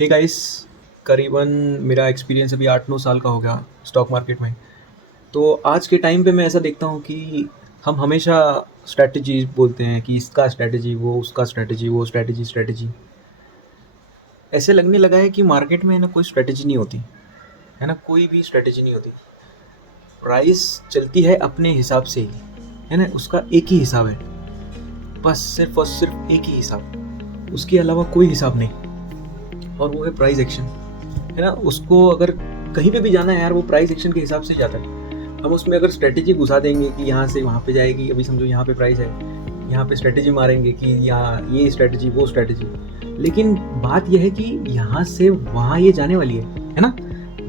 Hey guys, करीबन मेरा experience अभी 8-9 साल का हो गया स्टॉक मार्केट में। तो आज के टाइम पे मैं ऐसा देखता हूँ कि हम हमेशा स्ट्रैटेजी बोलते हैं कि इसका स्ट्रैटेजी, वो उसका स्ट्रैटेजी, वो स्ट्रैटेजी स्ट्रैटेजी। ऐसे लगने लगा है कि मार्केट में है ना कोई स्ट्रैटेजी नहीं होती, है ना, कोई भी स्ट्रैटेजी नहीं होती। प्राइस चलती है अपने हिसाब से ही, है ना, उसका एक ही हिसाब है, बस सिर्फ और सिर्फ एक ही हिसाब, उसके अलावा कोई हिसाब नहीं। और वो है प्राइस एक्शन, है ना। उसको अगर कहीं पे भी जाना है यार, वो प्राइस एक्शन के हिसाब से जाता है। हम उसमें अगर स्ट्रेटेजी घुसा देंगे कि यहाँ से वहाँ पे जाएगी, अभी समझो यहाँ पे प्राइस है, यहाँ पे स्ट्रेटेजी मारेंगे कि यहाँ ये स्ट्रेटेजी वो स्ट्रेटेजी, लेकिन बात यह है कि यहाँ से वहाँ ये जाने वाली है ना,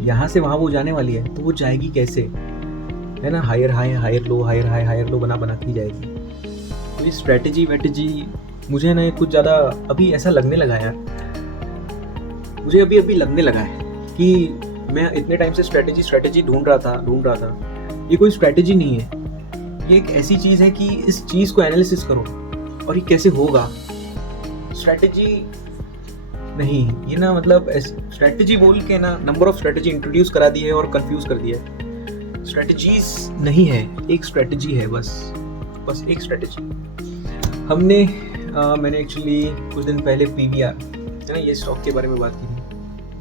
यहाँ से वहाँ वो जाने वाली है, तो वो जाएगी कैसे, है ना, higher high higher low, higher high higher low बना बना के जाएगी। तो ये स्ट्रेटेजी वेटेजी मुझे ना कुछ ज़्यादा अभी ऐसा लगने लगा है यार, मुझे अभी अभी लगने लगा है कि मैं इतने टाइम से स्ट्रेटेजी स्ट्रेटेजी ढूंढ रहा था। ये कोई स्ट्रेटेजी नहीं है, ये एक ऐसी चीज़ है कि इस चीज़ को एनालिसिस करो और ये कैसे होगा। स्ट्रेटेजी नहीं, ये ना मतलब स्ट्रेटेजी बोल के ना नंबर ऑफ स्ट्रेटेजी इंट्रोड्यूस करा दी है और कंफ्यूज कर दिया है। स्ट्रेटेजीज नहीं है, एक स्ट्रेटेजी है, बस बस एक स्ट्रेटेजी। मैंने एक्चुअली कुछ दिन पहले पीवीआर, है ना, ये स्टॉक के बारे में बात की थी,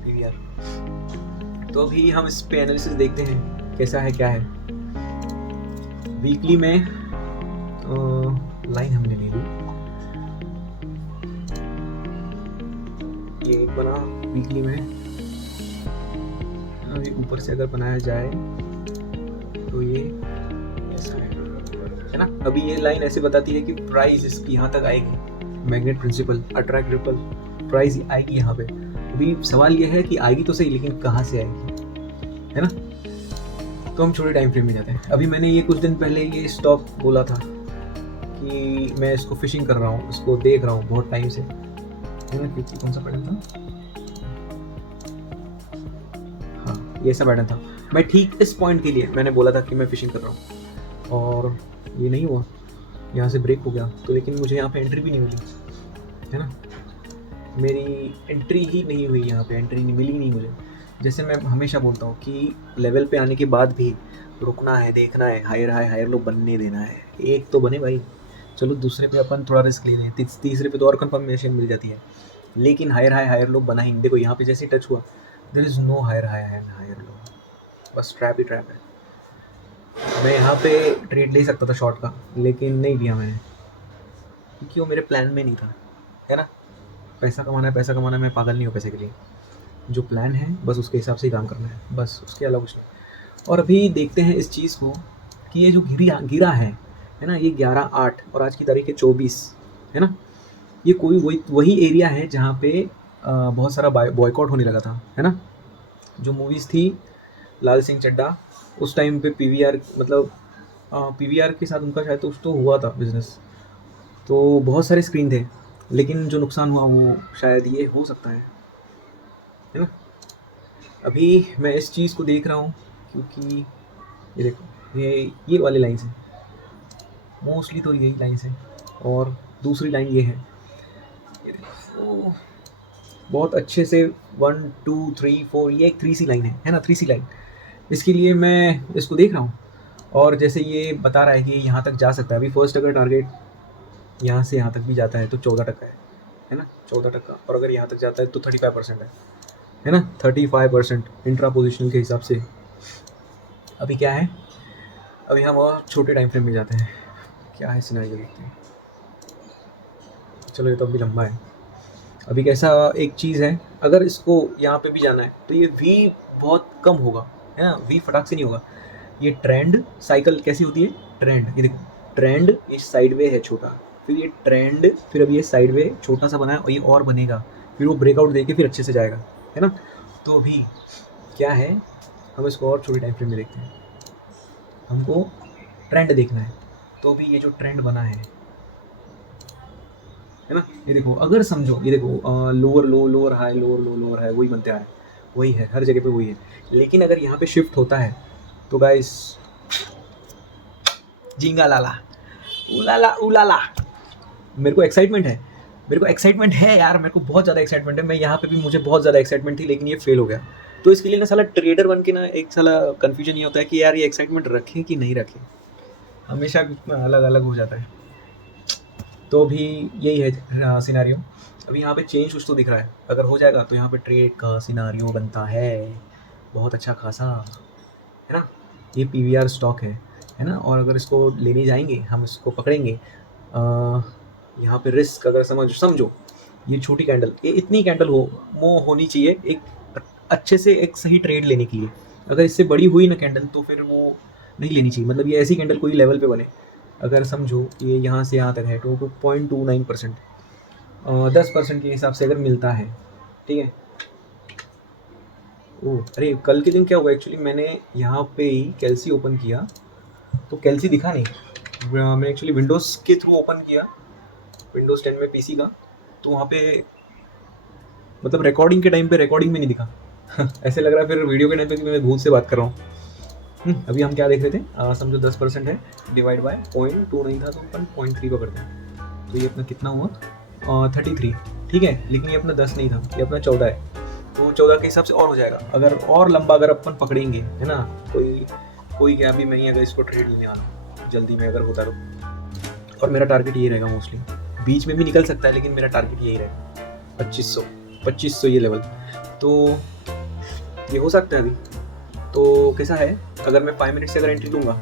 पीवीआर। तो अभी हम इस पे एनालिसिस देखते हैं कैसा है क्या है। वीकली में लाइन हमने ले ली, ये एक बना वीकली में। अभी ऊपर से अगर बनाया जाए तो ये ऐसा है ना। अभी ये लाइन ऐसे बताती है कि प्राइस इसकी यहाँ तक आएगी, magnet principle, attract ripple, price आएगी यहाँ पे। अभी सवाल ये है कि आएगी तो सही, लेकिन कहाँ से आएगी, है ना। तो हम छोटे टाइम फ्रेम में जाते हैं। अभी मैंने ये कुछ दिन पहले ये स्टॉक बोला था कि मैं इसको फिशिंग कर रहा हूँ, इसको देख रहा हूँ बहुत टाइम से, है ना, क्योंकि कौन सा पैटर्न था, हाँ ये ऐसा पैटर्न था। मैं ठीक इस पॉइंट के लिए मैंने बोला था कि मैं फिशिंग कर रहा हूँ, और ये नहीं हुआ, यहाँ से ब्रेक हो गया। तो लेकिन मुझे यहाँ पे एंट्री भी नहीं मिली, है ना, मेरी एंट्री ही नहीं हुई, यहाँ पे एंट्री नहीं मिली नहीं मुझे। जैसे मैं हमेशा बोलता हूँ कि लेवल पे आने के बाद भी रुकना है, देखना है, हायर हाई हायर लो बनने देना है, एक तो बने भाई। चलो दूसरे पे अपन थोड़ा रिस्क ले लें, तीसरे पे तो और कंफर्मेशन मिल जाती है, लेकिन हायर हाई हायर लो बना ही। देखो यहाँ पे जैसे टच हुआ, there is no higher high and higher low, बस ट्रैप ही ट्रैप है। मैं यहाँ पे ट्रेड ले सकता था शॉर्ट का, लेकिन नहीं लिया मैंने, क्योंकि वो मेरे प्लान में नहीं था, है ना। पैसा कमाना है, पैसा कमाना है, मैं पागल नहीं हूँ पैसे के लिए। जो प्लान है बस उसके हिसाब से ही काम करना है, बस उसके अलावा कुछ नहीं। और अभी देखते हैं इस चीज़ को कि ये जो गिरा है ना, ये 11/8 और आज की तारीख है 24, है ना। ये कोई वही एरिया है जहाँ पे बहुत सारा बॉयकॉट होने लगा था, है ना। जो मूवीज़ थी लाल सिंह चड्ढा, उस टाइम पे पीवीआर, मतलब पीवीआर के साथ उनका शायद तो हुआ था बिजनेस, तो बहुत सारे स्क्रीन थे, लेकिन जो नुकसान हुआ वो शायद ये हो सकता है ना। अभी मैं इस चीज़ को देख रहा हूँ क्योंकि ये देखो, ये वाली लाइन है, मोस्टली तो यही लाइन है, और दूसरी लाइन ये है, ये देखो बहुत अच्छे से 1 2 3 4, ये एक 3C लाइन है ना, 3C लाइन। इसके लिए मैं इसको देख रहा हूँ, और जैसे ये बता रहा है कि यहाँ तक जा सकता है। अभी फर्स्ट अगर टारगेट यहाँ से यहाँ तक भी जाता है तो 14% है ना, 14%, और अगर यहाँ तक जाता है तो 35% है ना, 35% इंट्रा पोजिशनल के हिसाब से। अभी क्या है, अभी हम और छोटे टाइम फ्रेम में जाते हैं, क्या है सिनेरियो देखते हैं। चलो ये तो अभी लंबा है। अभी कैसा एक चीज़ है, अगर इसको यहाँ पे भी जाना है तो ये वी बहुत कम होगा, है ना, वी फटाक से नहीं होगा। ये ट्रेंड साइकिल कैसी होती है, ट्रेंड, ये देखो ट्रेंड, ये साइडवे है छोटा, फिर ये ट्रेंड, फिर अभी ये साइडवे छोटा सा बना है और ये और बनेगा, फिर वो ब्रेकआउट देके फिर अच्छे से जाएगा, है ना। तो अभी क्या है, हम इसको और छोटे टाइम फ्रेम में देखते हैं, हमको ट्रेंड देखना है। तो अभी ये जो ट्रेंड बना है ना, ये देखो, अगर समझो ये देखो लोअर लो, लोअर हाई, लोअर लो, लोअर हाई, वही बनते आ रहा है, वही है हर जगह पे वही है। लेकिन अगर यहाँ पे शिफ्ट होता है तो गाइस, झींगा लाला, उलाला उलाला, मेरे को एक्साइटमेंट है मेरे को एक्साइटमेंट है यार, मेरे को बहुत ज़्यादा एक्साइटमेंट है। मैं यहाँ पे भी मुझे बहुत ज़्यादा एक्साइटमेंट थी, लेकिन ये फेल हो गया। तो इसके लिए ना साला ट्रेडर बन के ना एक साला कन्फ्यूजन ये होता है कि यार ये एक्साइटमेंट रखें कि नहीं रखें, हमेशा अलग अलग हो जाता है। तो अभी यही है सिनारियो। अभी यहाँ पे चेंज कुछ तो दिख रहा है, अगर हो जाएगा तो यहाँ पे ट्रेड का सिनारियो बनता है बहुत अच्छा खासा, है ना। ये पीवीआर स्टॉक है ना। और अगर इसको लेने जाएंगे, हम इसको पकड़ेंगे, यहाँ पे रिस्क अगर समझो ये छोटी कैंडल, ये इतनी कैंडल होनी चाहिए एक अच्छे से एक सही ट्रेड लेने के लिए। अगर इससे बड़ी हुई ना कैंडल तो फिर वो नहीं लेनी चाहिए। मतलब ये ऐसी कैंडल कोई लेवल पे बने, अगर समझो ये यहाँ से यहाँ तक है तो 0.29%, 10% के हिसाब से अगर मिलता है, ठीक है। ओह अरे कल के दिन क्या हुआ एक्चुअली, मैंने यहाँ पे ही कैल्सी ओपन किया तो कैल्सी दिखा नहीं। मैं एक्चुअली विंडोज़ के थ्रू ओपन किया, विंडोज़ 10 में पीसी का, तो वहाँ पे मतलब रिकॉर्डिंग के टाइम पे रिकॉर्डिंग में नहीं दिखा ऐसे लग रहा है फिर वीडियो के टाइम पे कि मैं भूत से बात कर रहा हूँ। अभी हम क्या देख रहे थे, समझो 10% है डिवाइड बाय 0.29 था तो अपन 0.3 पकड़ते हैं। तो ये अपना कितना हुआ, 33, ठीक है। लेकिन ये अपना 10 नहीं था, ये अपना 14 है, तो 14 के हिसाब से और हो जाएगा। अगर और लंबा अगर अपन पकड़ेंगे, है ना, कोई क्या, अभी मैं ही अगर इसको ट्रेड लेने वाला जल्दी में अगर होता तो, और मेरा टारगेट यही रहेगा मोस्टली, बीच में भी निकल सकता है लेकिन मेरा टारगेट यही रहेगा 2500 ये लेवल। तो ये हो सकता है अभी। तो कैसा है, अगर मैं 5 मिनट से अगर एंट्री लूँगा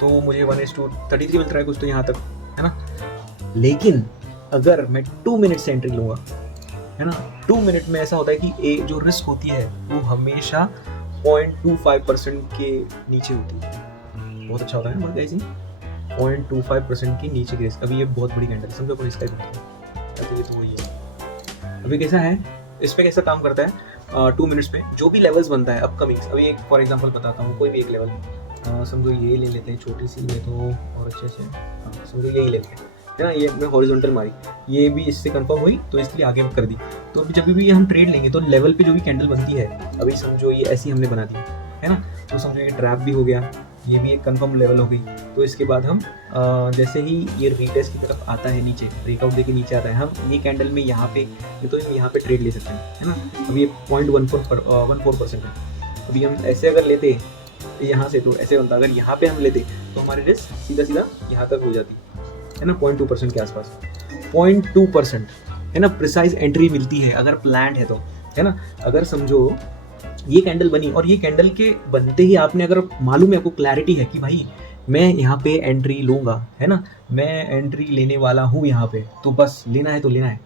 तो मुझे 1:33 मिल रहा है कुछ तो यहाँ तक, है ना। लेकिन अगर मैं 2 मिनट से एंट्री लूँगा, है ना, 2 मिनट में ऐसा होता है कि जो रिस्क होती है वो हमेशा 0.25% के नीचे होती है। बहुत अच्छा होता है ना गाइस, 0.25% के नीचे की रिस्क। अभी ये बहुत बड़ी कैंडल समझो, पर इसका ये तो वही है। अभी कैसा है, इस पर कैसा काम करता है, 2 मिनट्स में जो भी लेवल्स बनता है अपकमिंग्स। अभी एक फॉर एग्जांपल बताता हूँ, कोई भी एक लेवल, समझो ये ले लेते हैं, छोटी सी ले तो और अच्छे से, समझो यही लेते हैं, है ना। ये मैं हॉरिजॉन्टल मारी, ये भी इससे कंफर्म हुई तो इसके लिए आगे कर दी। तो अभी जब भी हम ट्रेड लेंगे तो लेवल पे जो भी कैंडल बनती है, अभी समझो ये ऐसी हमने बना दी, है ना, तो समझो ये ट्रैप भी हो गया, ये भी एक कंफर्म लेवल हो गई। तो इसके बाद हम जैसे ही ये रीटेस्ट की तरफ आता है, नीचे ब्रेकआउट देके नीचे आता है, हम ये कैंडल में यहाँ पे तो यहाँ पे ट्रेड ले सकते हैं, है ना। अभी ये 0.14% है। अभी हम ऐसे अगर लेते यहाँ से तो ऐसे बनता, अगर यहाँ पे हम लेते तो हमारी रिस्क सीधा यहाँ तक हो जाती, है ना, 0.2% के आसपास, 0.2%, है ना। प्रिसाइज एंट्री मिलती है अगर प्लान है तो, है ना। अगर समझो ये कैंडल बनी और ये कैंडल के बनते ही आपने अगर मालूम है, आपको क्लैरिटी है कि भाई मैं यहाँ पे एंट्री लूँगा, है ना, मैं एंट्री लेने वाला हूँ यहाँ पे, तो बस लेना है तो लेना है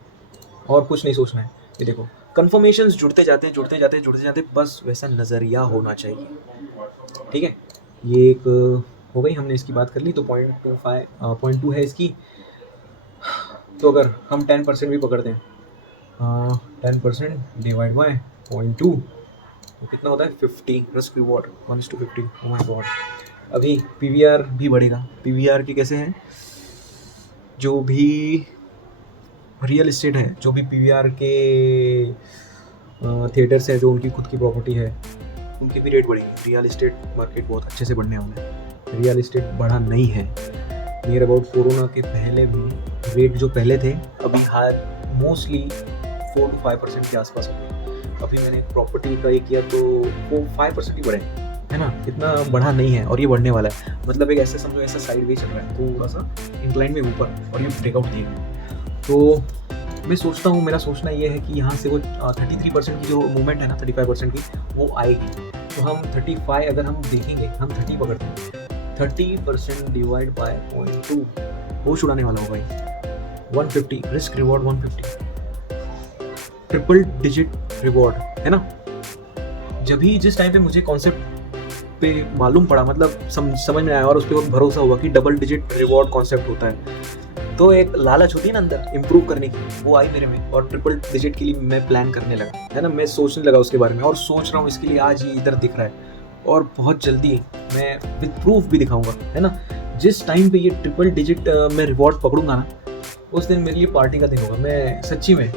और कुछ नहीं सोचना है। ये देखो कन्फर्मेशंस जुड़ते जाते, बस वैसा नज़रिया होना चाहिए, ठीक है। ये एक हो गई, हमने इसकी बात कर ली। तो 0.2 है इसकी। तो अगर हम 10% भी पकड़ते हैं, 10% डिवाइड बाय 0.2 तो कितना होता है, 50 risk reward 1:50। Oh my God. अभी पीवीआर भी बढ़ेगा। पीवीआर की कैसे हैं, जो भी रियल इस्टेट है, जो भी पीवीआर के थिएटर्स है, जो उनकी खुद की प्रॉपर्टी है, उनके भी रेट बढ़ेंगे। रियल इस्टेट मार्केट बहुत अच्छे से बढ़ने वाला है। रियल इस्टेट बढ़ा नहीं है, नियर अबाउट कोरोना के पहले भी रेट जो पहले थे अभी मोस्टली 4 to 5% के आसपास हो गए। अभी मैंने प्रॉपर्टी का ये किया तो वो 5% ही बढ़े, है ना, इतना बढ़ा नहीं है और ये बढ़ने वाला है। मतलब एक ऐसे समझो, ऐसा साइड वे चल रहा है, थोड़ा सा इंक्लाइन में ऊपर, और ये ब्रेकआउट दिए। तो मैं सोचता हूँ, मेरा सोचना ये है कि यहाँ से वो 33% की जो मूवमेंट है ना, 35% की वो आएगी। तो हम 35 अगर हम देखेंगे, हम 30 पकड़ते हैं, 30% डिवाइड बाय 0.2 होश उड़ाने वाला हो भाई, 150 risk reward, 150 triple digit reward, है ना। जब भी जिस टाइम पे मुझे कॉन्सेप्ट पे मालूम पड़ा, मतलब समझ में आया और उस पर भरोसा हुआ कि डबल डिजिट रिवॉर्ड कॉन्सेप्ट होता है, तो एक लालच होती है ना अंदर इम्प्रूव करने की, वो आई मेरे में और ट्रिपल डिजिट के लिए मैं प्लान करने लगा, है ना। मैं सोचने लगा उसके बारे में और सोच रहा हूँ इसके लिए, आज ये इधर दिख रहा है और बहुत जल्दी मैं विद प्रूफ भी दिखाऊंगा, है ना। जिस टाइम पे ये ट्रिपल डिजिट में रिवॉर्ड पकड़ूंगा ना, उस दिन मेरे लिए पार्टी का दिन होगा। मैं सच्ची में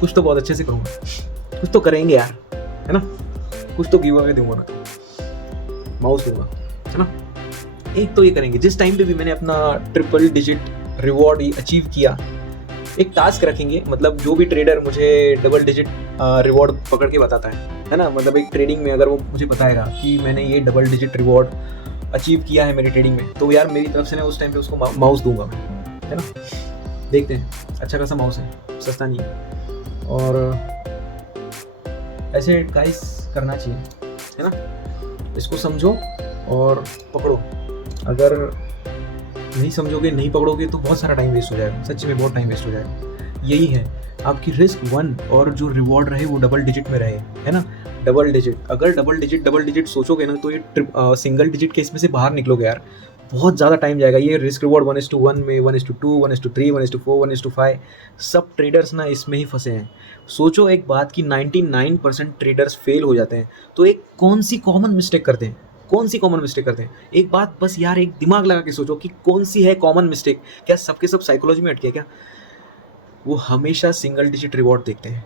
कुछ तो बहुत अच्छे से करूँगा, कुछ तो करेंगे यार, है ना, कुछ तो गिव अवे दूंगा ना, माउस दूंगा, है ना। एक तो ये करेंगे, जिस टाइम पे भी मैंने अपना ट्रिपल डिजिट रिवॉर्ड अचीव किया, एक टास्क रखेंगे, मतलब जो भी ट्रेडर मुझे डबल डिजिट रिवॉर्ड पकड़ के बताता है ना, मतलब एक ट्रेडिंग में अगर वो मुझे बताएगा कि मैंने ये डबल डिजिट रिवॉर्ड अचीव किया है मेरी ट्रेडिंग में, तो यार मेरी तरफ से ना उस टाइम पे उसको माउस दूंगा मैं, है ना। देखते हैं, अच्छा खासा माउस है, सस्ता नहीं है, और ऐसे गाइस करना चाहिए, है ना। इसको समझो और पकड़ो। अगर नहीं समझोगे, नहीं पकड़ोगे तो बहुत सारा टाइम वेस्ट हो जाएगा, सच्ची में बहुत टाइम वेस्ट हो जाएगा। यही है आपकी रिस्क 1 और जो रिवॉर्ड रहे वो डबल डिजिट में रहे, है ना। डबल डिजिट, अगर डबल डिजिट सोचोगे ना तो ये सिंगल डिजिट के इसमें से बाहर निकलोगे यार, बहुत ज़्यादा टाइम जाएगा। ये रिस्क रिवॉर्ड 1:1 में, 1:2, 1:3, 1:4, 1:5, सब ट्रेडर्स ना इसमें ही फंसे हैं। सोचो एक बात कि 99% ट्रेडर्स फेल हो जाते हैं, तो एक कौन सी कॉमन मिस्टेक करते हैं, कौन सी कॉमन मिस्टेक करते हैं? एक बात बस यार, एक दिमाग लगा के सोचो कि कौन सी है कॉमन मिस्टेक। क्या सबके सब साइकोलॉजी में अटके क्या? वो हमेशा सिंगल डिजिट रिवॉर्ड देखते हैं,